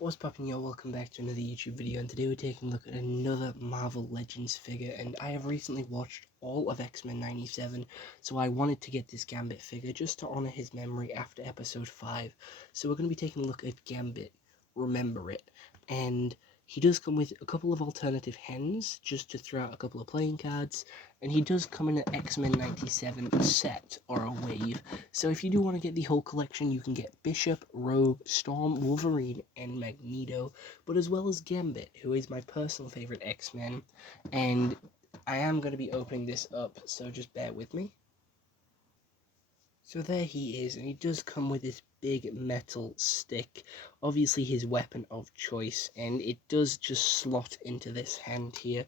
What's poppin', y'all? Welcome back to another YouTube video, and today we're taking a look at another Marvel Legends figure. And I have recently watched all of X-Men 97, so I wanted to get this Gambit figure just to honor his memory after episode 5. So we're going to be taking a look at Gambit, Remember It, and he does come with a couple of alternative hens, just to throw out a couple of playing cards, and he does come in an X-Men 97 set, or a wave. So if you do want to get the whole collection, you can get Bishop, Rogue, Storm, Wolverine, and Magneto, but as well as Gambit, who is my personal favorite X-Men, and I am going to be opening this up, so just bear with me. So there he is, and he does come with this big metal stick, obviously his weapon of choice, and it does just slot into this hand here.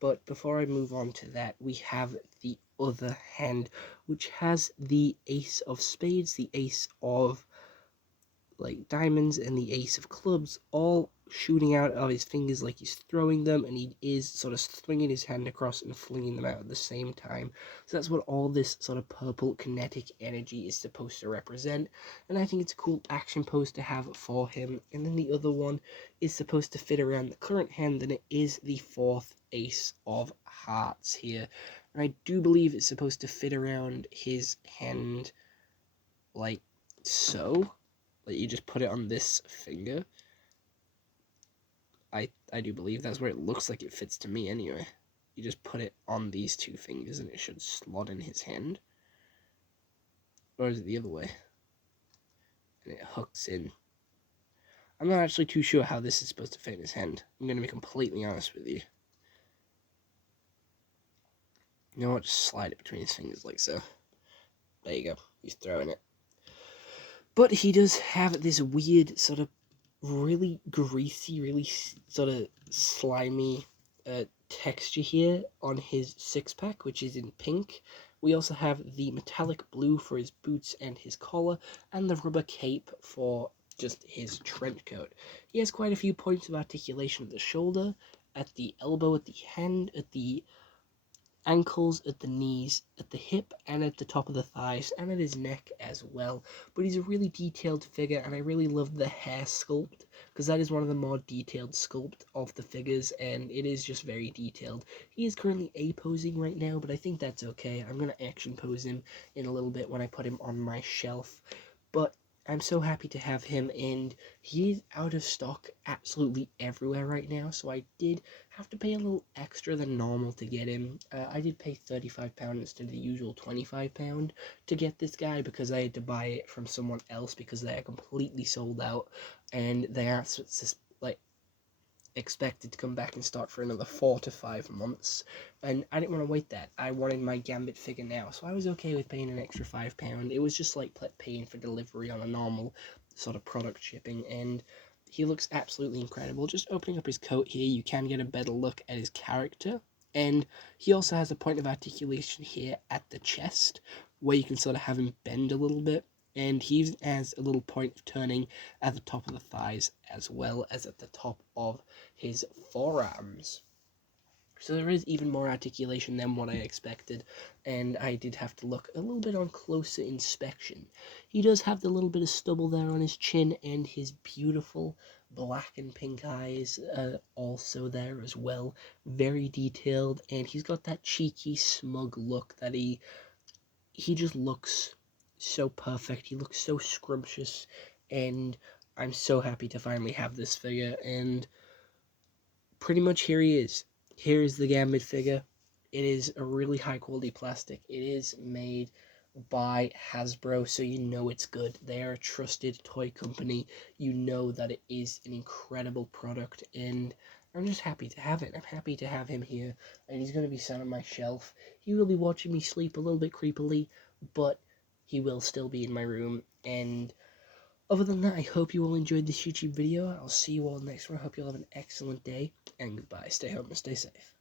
But before I move on to that, we have the other hand, which has the Ace of Spades, the Ace of diamonds, and the Ace of Clubs all shooting out of his fingers like he's throwing them, and he is sort of swinging his hand across and flinging them out at the same time. So that's what all this sort of purple kinetic energy is supposed to represent, and I think it's a cool action pose to have for him. And then the other one is supposed to fit around the current hand, and it is the fourth Ace of Hearts here, and I do believe it's supposed to fit around his hand like so. You just put it on this finger. I do believe that's where it looks like it fits to me anyway. You just put it on these two fingers and it should slot in his hand. Or is it the other way? And it hooks in. I'm not actually too sure how this is supposed to fit in his hand. I'm going to be completely honest with you. You know what? Just slide it between his fingers like so. There you go. He's throwing it. But he does have this weird sort of really greasy, really sort of slimy texture here on his six-pack, which is in pink. We also have the metallic blue for his boots and his collar, and the rubber cape for just his trench coat. He has quite a few points of articulation at the shoulder, at the elbow, at the hand, at the ankles, at the knees, at the hip, and at the top of the thighs, and at his neck as well. But he's a really detailed figure, and I really love the hair sculpt, because that is one of the more detailed sculpt of the figures, and it is just very detailed. He is currently A-posing right now, but I think that's okay. I'm going to action pose him in a little bit when I put him on my shelf. But I'm so happy to have him, and he is out of stock absolutely everywhere right now, so I did have to pay a little extra than normal to get him. I did pay £35 instead of the usual £25 to get this guy, because I had to buy it from someone else because they are completely sold out, and they are expected to come back and start for another 4 to 5 months, and I didn't want to wait that. I wanted my Gambit figure now, so I was okay with paying an extra £5. It was just like paying for delivery on a normal sort of product shipping, and he looks absolutely incredible. Just opening up his coat here, you can get a better look at his character, and he also has a point of articulation here at the chest, where you can sort of have him bend a little bit. And he even has a little point of turning at the top of the thighs, as well as at the top of his forearms. So there is even more articulation than what I expected, and I did have to look a little bit on closer inspection. He does have the little bit of stubble there on his chin, and his beautiful black and pink eyes also there as well. Very detailed, and he's got that cheeky, smug look that he just looks so perfect. He looks so scrumptious, and I'm so happy to finally have this figure. And pretty much here he is. Here is the Gambit figure. It is a really high quality plastic. It is made by Hasbro, so you know it's good. They are a trusted toy company. You know that it is an incredible product, and I'm just happy to have it. I'm happy to have him here, and he's going to be sat on my shelf. He will be watching me sleep a little bit creepily, but he will still be in my room. And other than that, I hope you all enjoyed this YouTube video. I'll see you all next one. I hope you all have an excellent day, and goodbye. Stay home and stay safe.